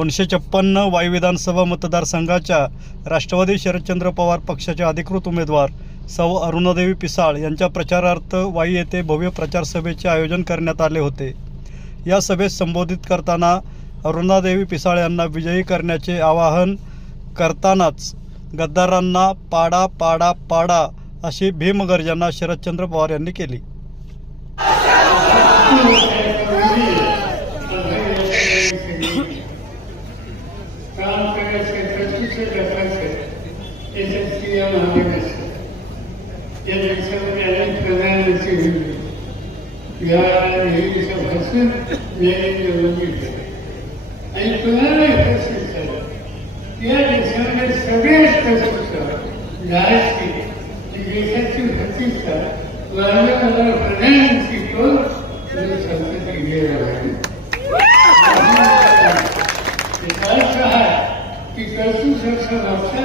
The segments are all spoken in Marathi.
दोनशे छप्पन्न वाई विधानसभा मतदारसंघाच्या राष्ट्रवादी शरदचंद्र पवार पक्षाचे अधिकृत उमेदवार सौ अरुणादेवी पिसाळ यांच्या प्रचारार्थ वाई येथे भव्य प्रचार सभेचे आयोजन करण्यात आले होते. या सभेत संबोधित करताना अरुणादेवी पिसाळ यांना विजयी करण्याचे आवाहन करतानाच गद्दारांना पाडा पाडा पाडा अशी भीमगर्जना शरदचंद्र पवार यांनी केली. इस एक्सपीरिया महानगर से ये एक्सर पहले प्रधान से हुई यार यही सब हंस मेरी ज़रूरी है અહીં પ્રધાન પ્રશંસા ત્યારે સરકારે સગળે પ્રશંસા રાજકીય देशाची प्रतिष्ठा वारंवार प्रधानांची कोण संसदेत गेलेला आहे अर्थ हा की कर्तृ संस्था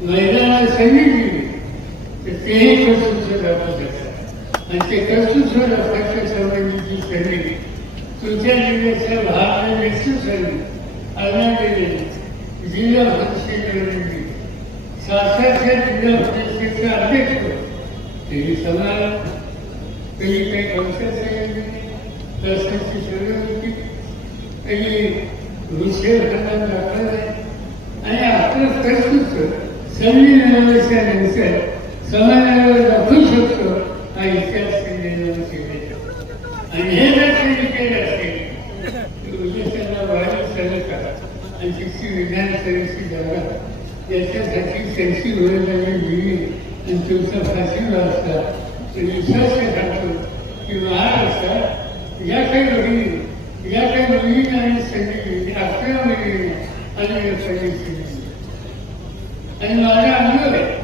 महिलांना सांगितली तेही कसून सुद्धा बघतात आणि ते कसून सुद्धा फक्त संबंधित सैनिक तुमच्या जिल्ह्याच्या भागाने निश्चित सैनिक अनाडेले जिल्हा परिषदेमध्ये सासरच्या जिल्हा परिषदेचे अध्यक्ष तेही समाज त्यांनी काही कक्षात सांगितले तसंची सर्व होती त्यांनी विषय हातात दाखवला आणि आपलं कर्तृत्व संधी नंतर समाजाला दाखवू शकतो हा इतिहास त्यांनी केलेला आणि हे जर त्यांनी केलं असेल तर उद्या त्यांना आणि तिची विधान सभेची जागा याच्यासाठी त्यांची आणि तुमचा फाशीला असता तर विश्वास की महाराष्ट्रात या काही या काही मुलींना आणि संधी दिली अकरा मुलींना आणि संधी आणि माझा अनुभव आहे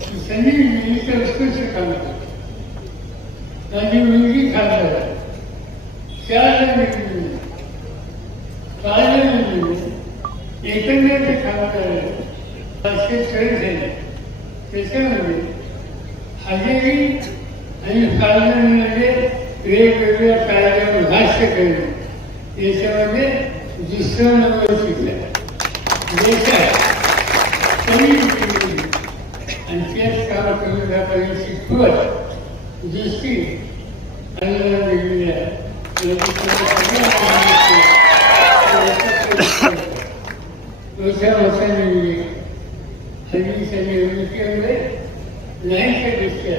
की संधी दिली उत्कृष्ट काम करतो माझी मुलगी खासदार चार जण पाच जण एकंदर ते खासदार पाचशे चाळीस झाले त्याच्यामध्ये हजेरी आणि फाळण्यामध्ये वेगवेगळ्या कायद्यावर भाष्य करणे. याच्यामध्ये दुसरा नंबर शिकला. कमी आणि तेच काम करून दाखवण्याची शिकवत दुसरी अन्नाला दिलेली आहे वर्षा वर्षाने मिळली हल्लीच्या निवडणुकीमध्ये नाहीच्या दृष्ट्या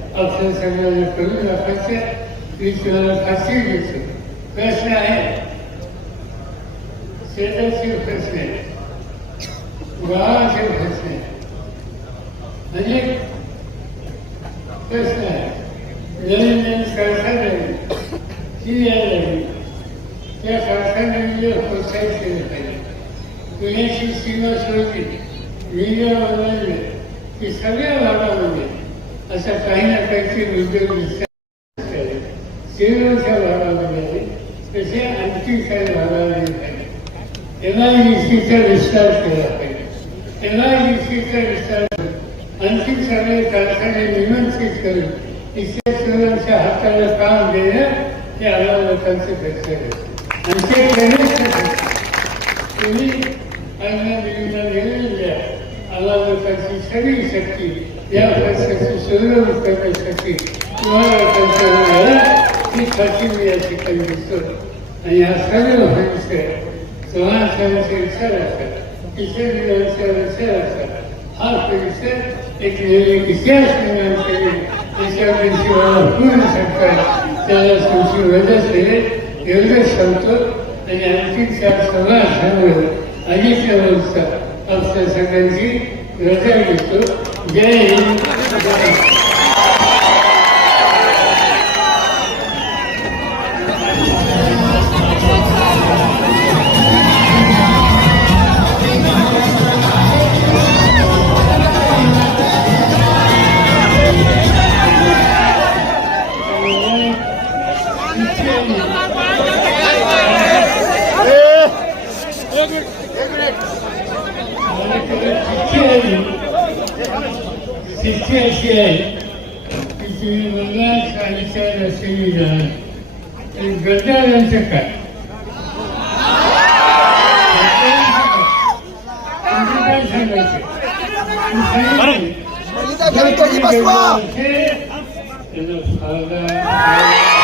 आपल्या सगळ्यांना करून दाखवायचा तुम्हाला फाशी देतो प्रश्न आहे शेताचे प्रश्न गावाचे प्रश्न अनेक प्रश्न आहे नवीन नवीन कारखाने लागली त्या कारखान्याला प्रोत्साहित केलं पाहिजे पुण्याची सीमा सोडली विजय की सगळ्या भागामध्ये अशा काही ना काहीतरी उद्योग दिसतात. सीमेच्या भागामध्ये तसे आणखी काही भागामध्ये पाहिजे एम विस्तार केला पाहिजे. एम आय विस्तार आणखी सगळे कारखाने निमंत्रित करून इच्छेश्वरांच्या हाताला काम देणं हे आला लोकांचे कर्तव्य आहे. आणि ते करण्यासाठी तुम्ही अन्न दिलेल्या दिलेल्या आम्हाला लोकांची सगळी शक्ती या प्रश्नाची करण्यासाठी तुम्हाला त्यांच्या ही खाती मी या ठिकाणी दिसतो आणि हा सर्व भविष्य चव्हाण साहेबांचा विचार असतात किशोर विधानचा विचार असतात हा परिसर एक वेगळी इतिहास निर्माण करेल त्याच्यावरची मला पूर्ण सरकार त्याला तुमची मदत करेल एवढंच सांगतो आणि आणखी चार समाज अनेक व्यवस्था आपल्या सगळ्यांची रजा घेतो game. சிச்சுவேஷன் விமர்சன செய்கிறார் ಗಡ್ಡಾರಂತಕ್ಕ Thank you.